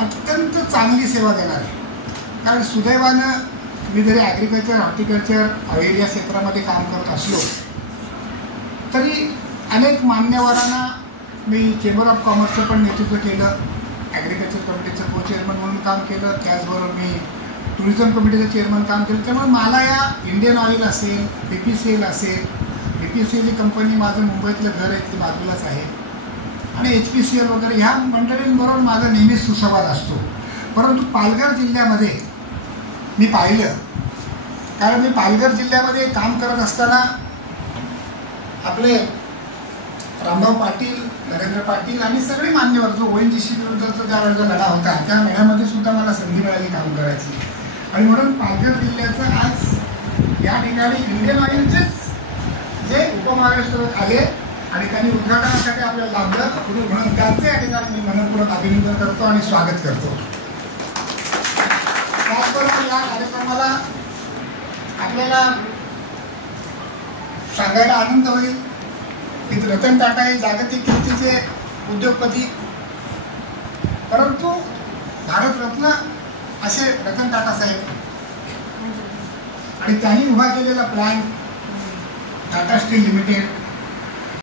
अत्यंत चांगली सेवा देणार आहे. कारण सुदैवानं मी जरी ॲग्रिकल्चर हॉर्टिकल्चर एरिया क्षेत्रामध्ये काम करत असलो तरी अनेक मान्यवरांना मी चेंबर ऑफ कॉमर्सचं पण नेतृत्व केलं, ॲग्रिकल्चर कमिटीचं को चेअरमन म्हणून काम केलं, त्याचबरोबर मी टुरिझम कमिटीचं चेअरमन काम केलं. त्यामुळे मला या इंडियन ऑइल असेल, BPCL असेल, BPCL ही कंपनी माझं मुंबईतलं घर आहे ती बाजूलाच आहे, आणि HPCL वगैरे ह्या मंडळींबरोबर माझा नेहमीच सुसंवाद असतो. परंतु पालघर जिल्ह्यामध्ये मी पाहिलं, कारण मी पालघर जिल्ह्यामध्ये काम करत असताना आपले रामभाऊ पाटील, नरेंद्र पाटील आणि सगळे मान्यवर जो ONGC विरुद्धचा ज्यावेळेचा लढा होता त्या लढ्यामध्ये सुद्धा मला संधी मिळाली काम करायची. आणि म्हणून पालघर जिल्ह्याचं आज या ठिकाणी इंडियन ऑइलचेच जे उपमहाराष्ट्रात आले आणि त्यांनी उद्घाटनासाठी आपल्याला लाभलं म्हणून त्यांचं या ठिकाणी मी मनपूर्वक अभिनंदन करतो आणि स्वागत करतो. त्याचबरोबर या कार्यक्रमाला आपल्याला सांगायला आनंद होईल की रतन टाटा हे जागतिक कीर्तीचे उद्योगपती, परंतु भारतरत्न असे रतन टाटा साहेब आणि त्यांनी उभा केलेला प्लॅन टाटा स्टील लिमिटेड